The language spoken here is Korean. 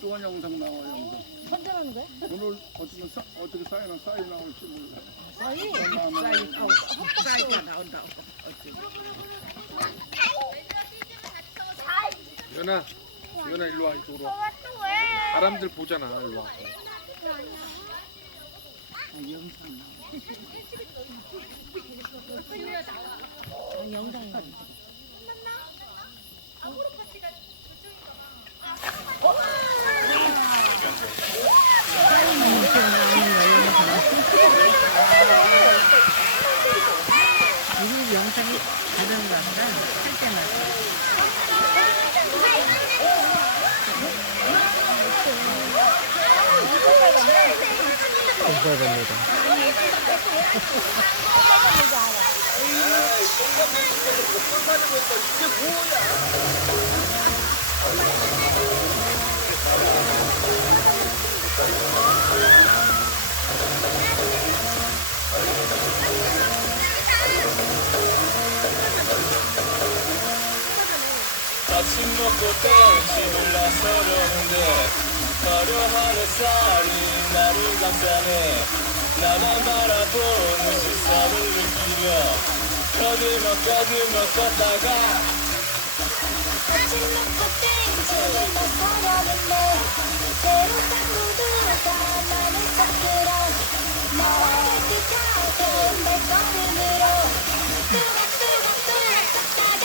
엉뚱한 영상 나와 영상. 선전하는 거야? 오늘 어떻게 사, 어떻게 사이나 사이 나올지 몰라. 사이? 사이 사이가 나온다고. 연아, 연아 일로 와 이쪽으로. 와. 사람들 보잖아 일로 와. 아, 영상이. 우리 영상이 다른가 보다. 할 때마다. 아침 먹고 땡시 놀라 서려는데 화려한 나를 감싸네 나만 바라보는 시선을 느끼며 거들먹 거들먹 걷다가 다시 놓고 뛴 집을 나서려는데 새로 산 구두가 나를 섞으라 나와의 뜻하던 내 걸음으로 뚜벅뚜벅뚜벅 걷다가